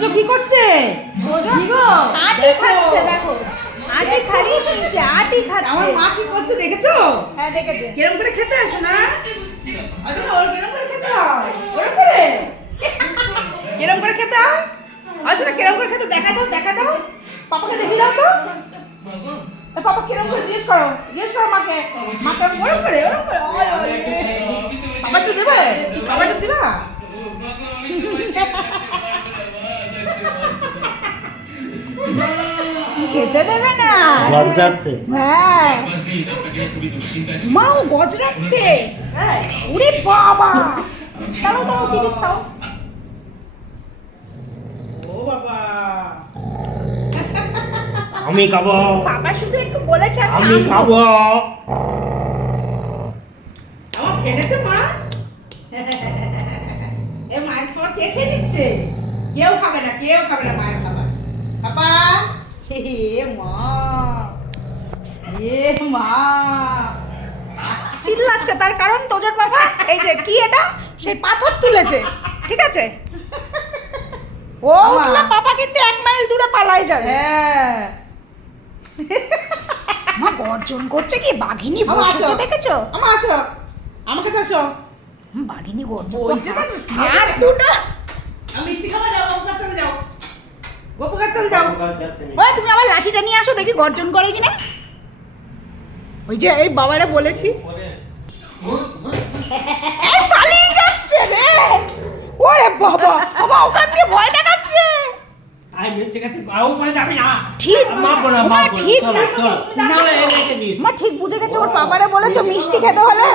তোজো কি করছে? কি গো? আটি খাচ্ছে, দেখো আটি ছাড়িয়ে নিয়েছে, আটি খাচ্ছে। আমার মা কি করছে দেখেছো? হ্যাঁ দেখেছে। কেরম করে খেতে আসে না? আসে না, ওর কেরম করে খেতে হয়? ওরম করে? কেরম করে খেতে হয়? আসে না, কেরম করে খেতে দেখা দাও, দেখা দাও। পাপাকে দেখিয়ে দাও তো। পাপা কেরম করে জিজ্ঞেস করো মাকে। মাকে ওরম করে, ওরম করে। পাপা একটু দেবে? পাপা একটু দিবা? খেতে দেবে না। গজরাতে হ্যাঁ মা, ও গজরাচ্ছে। হ্যাঁ। ওরে বাবা, দাঁড়াও দাঁড়াও, টিভি চাও। ও বাবা। আমি খাবো, বাবা শুধু একটু বলেছে আমি খাবো। আমার খেয়েছে মা? এ মায়ের খাবার কে খেয়ে নিচ্ছে? কেউ খাবে না, কেউ খাবে না মায়ের খাবার। বাবা, এ মা, এ মা। চিল্লাচ্ছে, তার কারণ তোজোর বাবা এই যে কি এটা, সেই পাথর তুলেছে, ঠিক আছে? ও উঠলে পাপা কিন্তু 1 মাইল দূরে পালাই যাবে। হ্যাঁ। মা গর্জন করছে কি, বাঘিনী আমা বসেছে আসো। দেখেছো? আমা আসো, আমার কাছে আসো। বাঘিনী গর্জন বলছে করছে। না, আর দুটো আমি মিষ্টি খাবো, যাও গোপু কাছে চলে যাও। গোপু কাছে চলে যাও। ওই তুমি আবার লাঠিটা নিয়ে আসো, দেখি গর্জন করে কিনা। ওই যে এই বাবারা বলেছি, এই পালিয়ে যাচ্ছে রে। ওরে বাবা, বাবা ওখান দিয়ে ভয় দেখাচ্ছে। ঠিক মা বলো, মা মা ঠিক চলো, চলো, চলো, এই রেখে দিস। মা ঠিক বুঝে গেছে, ওর বাবারে বলেছো মিষ্টি খেতে হলে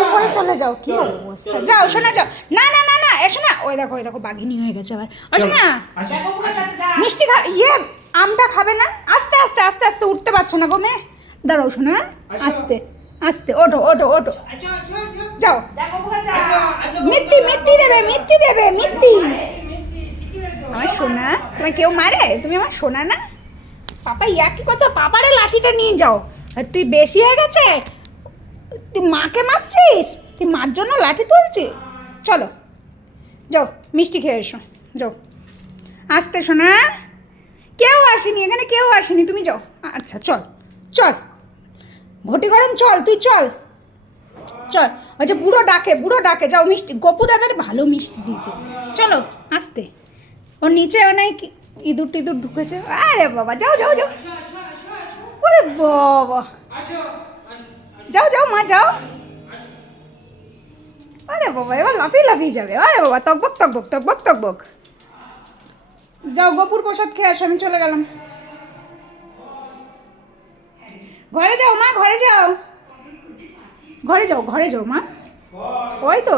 উপরে চলে যাও। কি অবস্থা, যাও শোনা যাও। না না না না, এসো না। ওই দেখো বাঘিনী হয়ে গেছে আবার। আসো না, যা গোপু কাছে যাচ্ছে, যা। মিষ্টি আমটা খাবে না? আস্তে আস্তে আস্তে আস্তে উঠতে পারছে না গো মেয়ে। দাঁড়াও শোনা, আস্তে আস্তে ওঠো ওঠো ওঠো, আচ্ছা, আচ্ছা, আচ্ছা। যাও। যা গোপু কাছে যা। মিত্তি মিত্তি। আমার সোনা, তোমার কেউ মারে? তুমি আমার সোনা না? পাপা কি করছো? পাপারে লাঠিটা নিয়ে যাও। আর তুই বেশি হয়ে গেছে, তুই মাকে মারছিস, তুই মার জন্য লাঠি তুলছিস। চলো যাও, মিষ্টি খেয়ে এসো, যাও। আসতে শোনা, কেউ আসেনি এখানে, কেউ আসেনি, তুমি যাও। আচ্ছা চল চল, ঘটি গরম, চল তুই চল চল। আচ্ছা বুড়ো ডাকে, যাও। মিষ্টি গপু দাদার ভালো মিষ্টি দিয়েছে। চলো আসতে, ওর নিচে অনেক ইঁদুর টিঁদুর ঢুকেছে। আরে বাবা, যাও যাও যাও। ওরে বাবা, যাও যাও মা যাও। আরে বাবা, এবার লাফিয়ে যাবে। আরে বাবা, তকবক। যাও গোপুর প্রসাদ খেয়ে আসো, আমি চলে গেলাম। ঘরে যাও মা, ঘরে যাও মা। ওই তো